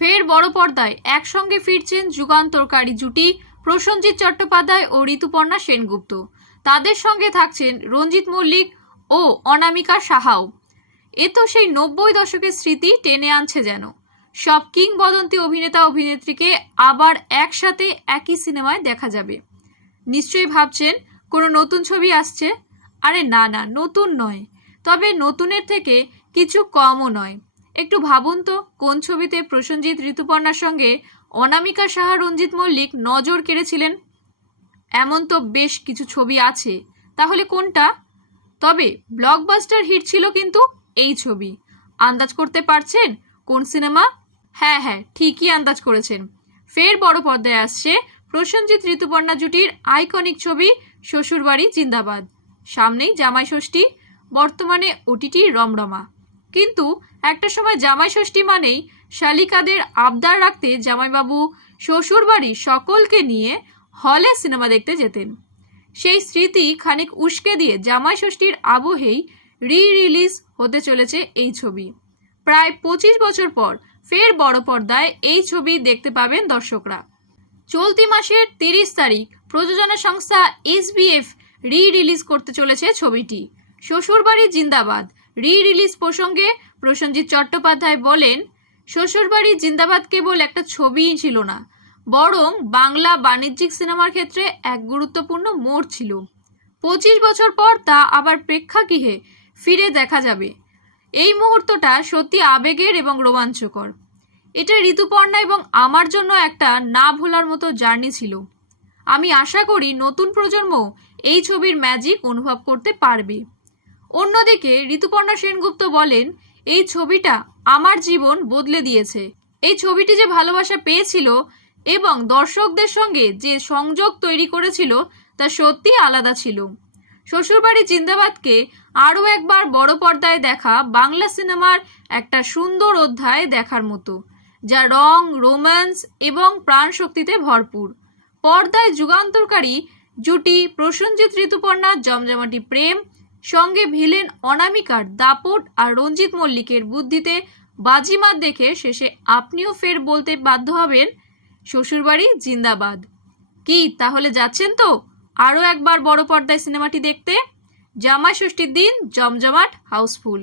ফের বড় পর্দায় একসঙ্গে ফিরছেন যুগান্তরকারী জুটি প্রসঞ্জিৎ চট্টোপাধ্যায় ও ঋতুপর্ণা সেনগুপ্ত। তাদের সঙ্গে থাকছেন রঞ্জিত মল্লিক ও অনামিকা সাহাও। এ তো সেই নব্বই দশকের স্মৃতি টেনে আনছে যেন। সব কিংবদন্তি অভিনেতা অভিনেত্রীকে আবার একসাথে একই সিনেমায় দেখা যাবে। নিশ্চয়ই ভাবছেন, কোনো নতুন ছবি আসছে? আরে না না, নতুন নয়। তবে নতুনের থেকে কিছু কমও নয়। একটু ভাবুন তো, কোন ছবিতে প্রসেনজিৎ ঋতুপর্ণার সঙ্গে অনামিকা সাহা, রঞ্জিত মল্লিক নজর কেড়েছিলেন? এমন তো বেশ কিছু ছবি আছে। তাহলে কোনটা? তবে ব্লকবাস্টার হিট ছিল কিন্তু এই ছবি। আন্দাজ করতে পারছেন কোন সিনেমা? হ্যাঁ হ্যাঁ ঠিকই আন্দাজ করেছেন। ফের বড় পর্দায় আসছে প্রসেনজিৎ ঋতুপর্ণা জুটির আইকনিক ছবি শ্বশুরবাড়ি, জিন্দাবাদ। সামনেই জামাই ষষ্ঠী, বর্তমানে ওটিটি রমরমা। কিন্তু একটা সময় জামাই ষষ্ঠী মানেই শালিকাদের আবদার রাখতে জামাইবাবু শ্বশুরবাড়ি সকলকে নিয়ে হলে সিনেমা দেখতে যেতেন। সেই স্মৃতি খানিক উস্কে দিয়ে জামাই ষষ্ঠীর আবহেই রি রিলিজ হতে চলেছে এই ছবি। প্রায় পঁচিশ বছর পর ফের বড় পর্দায় এই ছবি দেখতে পাবেন দর্শকরা। চলতি মাসের তিরিশ তারিখ প্রযোজনা সংস্থা এসবিএফ রি রিলিজ করতে চলেছে ছবিটি। শ্বশুরবাড়ি জিন্দাবাদ রি রিলিজ প্রসঙ্গে প্রসেনজিৎ চট্টোপাধ্যায় বলেন, শ্বশুরবাড়ি জিন্দাবাদ কেবল একটা ছবিই ছিল না, বরং বাংলা বাণিজ্যিক সিনেমার ক্ষেত্রে এক গুরুত্বপূর্ণ মোড় ছিল। পঁচিশ বছর পর তা আবার প্রেক্ষাগৃহে ফিরে দেখা যাবে। এই মুহূর্তটা সত্যি আবেগের এবং রোমাঞ্চকর। এটা ঋতুপর্ণা এবং আমার জন্য একটা না ভোলার মতো জার্নি ছিল। আমি আশা করি নতুন প্রজন্ম এই ছবির ম্যাজিক অনুভব করতে পারবে। অন্যদিকে ঋতুপর্ণা সেনগুপ্ত বলেন, এই ছবিটা আমার জীবন বদলে দিয়েছে। এই ছবিটি যে ভালোবাসা পেয়েছিল এবং দর্শকদের সঙ্গে যে সংযোগ তৈরি করেছিল তা সত্যি আলাদা ছিল। শ্বশুরবাড়ি জিন্দাবাদকে আরও একবার বড় পর্দায় দেখা বাংলা সিনেমার একটা সুন্দর অধ্যায় দেখার মতো, যা রং, রোম্যান্স এবং প্রাণশক্তিতে ভরপুর। পর্দায় যুগান্তরকারী জুটি প্রসেনজিৎ ঋতুপর্ণার জমজমাটি প্রেম সঙ্গে ভিলেন অনামিকার দাপট আর রঞ্জিত মল্লিকের বুদ্ধিতে বাজিমাত দেখে শেষে আপনিও ফের বলতে বাধ্য হবেন, শ্বশুরবাড়ি জিন্দাবাদ। কি, তাহলে যাচ্ছেন তো? আরও একবার বড় পর্দায় সিনেমাটি দেখতে? জামাই ষষ্ঠীর দিন জমজমাট হাউসফুল।